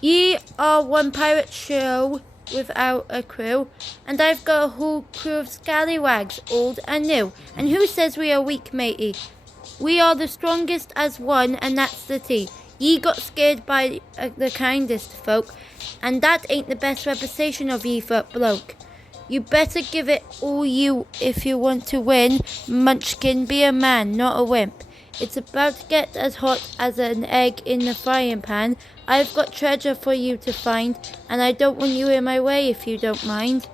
Ye are one pirate show without a crew, and I've got a whole crew of scallywags, old and new. And who says we are weak, matey? We are the strongest as one, and that's the tea. Ye got scared by the kindest folk, and that ain't the best reputation of ye for bloke. You better give it all you if you want to win. Munchkin, be a man, not a wimp. It's about to get as hot as an egg in the frying pan. I've got treasure for you to find, and I don't want you in my way if you don't mind.